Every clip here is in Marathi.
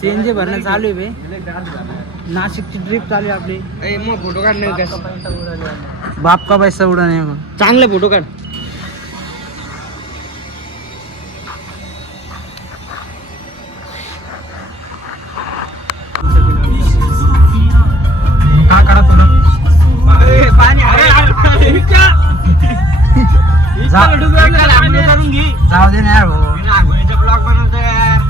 सीएनजी भरणं चालू आहे बे. नाशिकची ट्रिप चालू आहे आपली. मग फोटो काढ नाही बाप का पैसा उडा नाही मग. चांगले फोटो काढ. काय करा तुला पाणी जाऊ दे ना यार भाऊ. ब्लॉग बनवतो यार.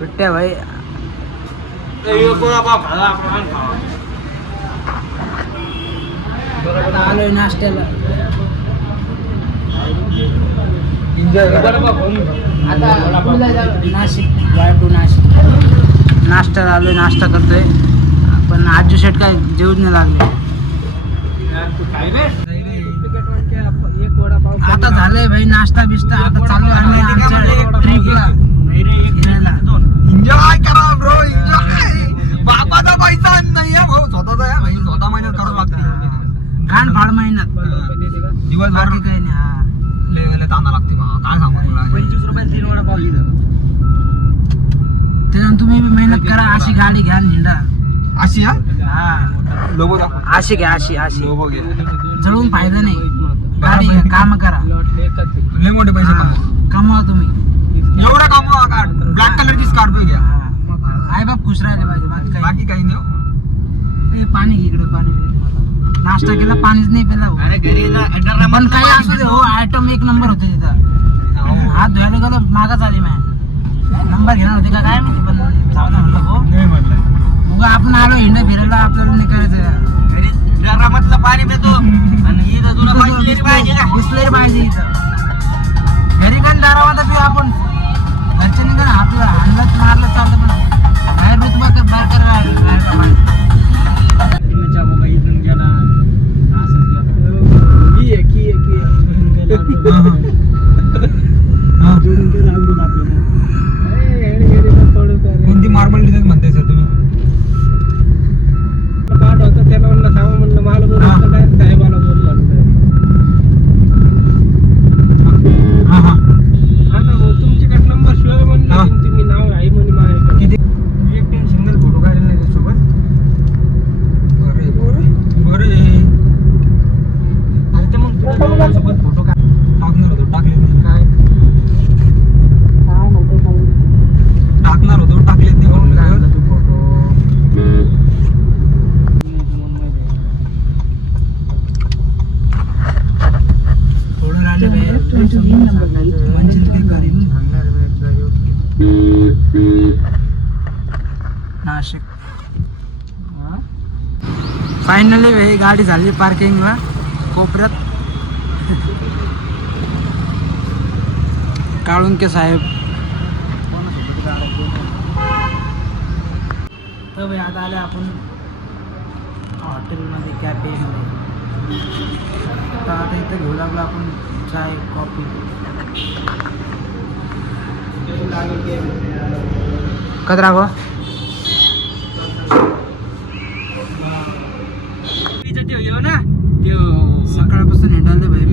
बिट्ट्या भाई आलोय नाश्त्याला. आता नाशिक टू नाशिक नाश्त्याला आलोय. नाश्ता करतोय पण आजू शेट काय जेवूच नाही लागले. आता झालंय भाई नाश्ता बिस्टा. आता चालू आहे आमच्या ट्रिपला फिरायला. एन्जॉय करा ब्रो एन्जॉय. बापाचा पैसा नाही आहे भाऊ. स्वतःचा आहे भाई. स्वतः मेहनत करावं लागते. खाण फाड महिन्यात दिवसभर काही नाही. हा लय तांदा लागते बा. काय सांगू तुला. 25 रुपये 3 वडा पाव दिलं. त्याच्यानं तुम्ही बी मेहनत करा. अशी गाडी घ्या हिंडा. अशी हा हा लोगो अशी घ्या. अशी लोगो घे. जळून फायदा नाही. गाडी घ्या. काम करा. लय मोठे पैसे कमवा तुम्ही. एवढा कमवा. काढ ब्लॅक कलरची स्कॉर्पिओ घ्या. आई बाप खुश राहिले पाहिजे. बाकी काही नाही. पाणी इकडे पाणी. नाश्ता केला पाणीच नाही पिला. पण काही असू दे हो. आयटम एक नंबर होते तिथं. हात धुवायला गेलो मागच आली माझ्या. नंबर घेणार होते का काय माहिती पण जाऊ दे म्हणलं हो. नाही म्हणलं उगा आपण आलो हिंडा फिरायला. आपल्याला नाही करायचं. ड्रामातलं पाणी पितो आणि इथं तुला बिसलेरी पाहिजे का? बिसलेरी पाहिजे इथं. घरी काय दारावादा पिऊ आपण. घरच्यांनी का आपलं हाणलं मारलं चालतं पण बाहेर रुतबा बाहेर करायला कोणती मार्बल डिझाईन म्हणताय सर तुम्ही? पाठ होतं त्याला म्हणलं थांबा म्हणलं मला बोललं काय साहेबाला बोललं हा हा हा ना भाऊ तुमच्याकडे नंबर शिवाय म्हणलं तुम्ही नाव आहे म्हणे माझ्याकडे. किती एक सिंगल फोटो काढले नाही त्यासोबत. अरे बरे अरे ते मग सोबत फोटो टाकणार होतो. टाकले नाही काय टाकणार होतो. टाकले ते म्हणून फोटो. थोडं राहिले मंजिल के करीब नाशिक. फायनली ही गाडी झाली पार्किंगला कोपऱ्यात. काळुंके साहेब. तर भाई आता आले आपण हॉटेलमध्ये कॅफेमध्ये. तर आता इथं घेऊ लागलो आपण चाय कॉफी. कचरा गो सकाळपासून हिंडाले भाई.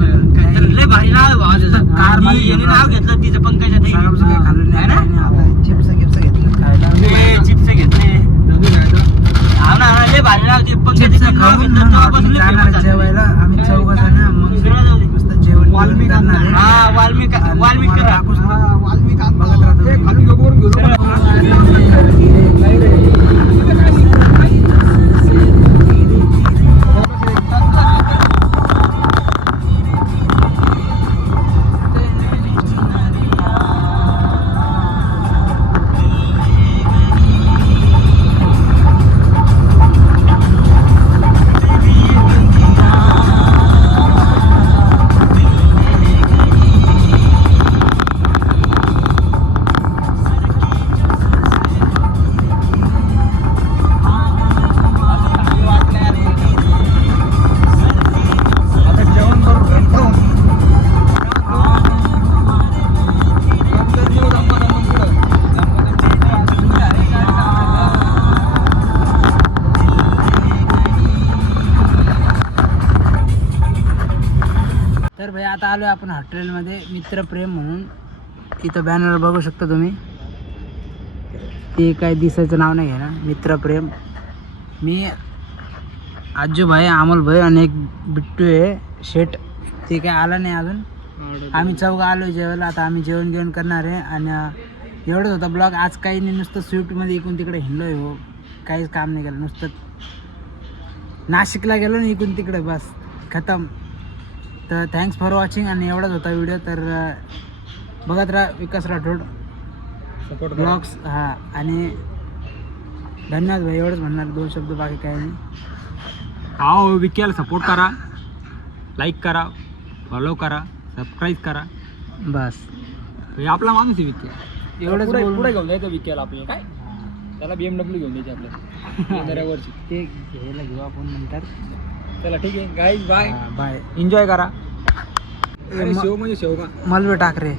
कार नाव घेतलं तिचं पंकज सकाळपासून काही खाल्लं नाही. आता चिप्स गिप्स घेतले खायला. चिप्स घेतले. जेवायला आम्ही 4 जण. मग मस्त जेवण करणार. वाल्मिक बघत आता आलोय आपण हॉटेलमध्ये मित्रप्रेम म्हणून. इथं बॅनर बघू शकता तुम्ही. ते काय दिसायचं नाव नाही आहे ना, मित्रप्रेम. मी आजू भाई, अमोल भाई आणि एक बिट्टू आहे शेट. ते काय आला नाही अजून. आम्ही चौघं आलो जेवायला. आता आम्ही जेवण करणार आहे. आणि एवढंच होता ब्लॉग आज. काही नाही, नुसतं स्विफ्टमध्ये इकडून तिकडे हिंडलो आहे हो. काहीच काम नाही केलं, नुसतं नाशिकला गेलो ना इकडून तिकडे, बस खतम. तर थँक्स फॉर वॉचिंग. आणि एवढाच होता व्हिडिओ. तर बघत राहा विकास राठोड सपोर्ट ब्लॉग्स. हां, आणि धन्यवाद भाई. एवढंच म्हणणार, 2 शब्द, बाकी काही नाही. आओ विक्याला सपोर्ट करा, लाईक करा, फॉलो करा, सबस्क्राईब करा. बस हे आपला माणूस आहे विक्या. एवढंच बोलून- पुढे घेऊन जायचं विक्याला आपल्याला. काय त्याला BMW घेऊन द्यायची आपल्याला येणाऱ्यावरची. ते घ्यायला घेऊ आपण नंतर. चला ठीक आहे गाईज, बाय. बाय. एन्जॉय करा. शेव म्हणजे शेव का मलबे टाकरे.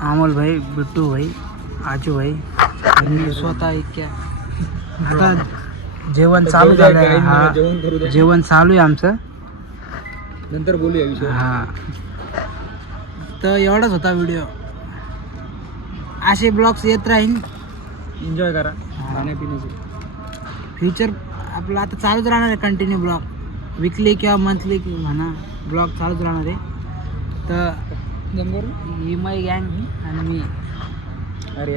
अमोल भाई, बिट्टू भाई, आजू भाई आणि स्वतः इतक्या. आता जेवण चालू झालं आहे. जेवण करू द्या, जेवण चालू आहे आमचं. नंतर बोलूया विषय. हां, तर एवढाच होता व्हिडिओ. असे ब्लॉग्स येत राहील. एन्जॉय करा खाण्यापिण्याचे. फ्युचर आपलं आता चालूच राहणार आहे. कंटिन्यू ब्लॉग विकली किंवा मंथली म्हणा, ब्लॉग चालूच राहणार आहे. तर ही माय गँग आणि मी. अरे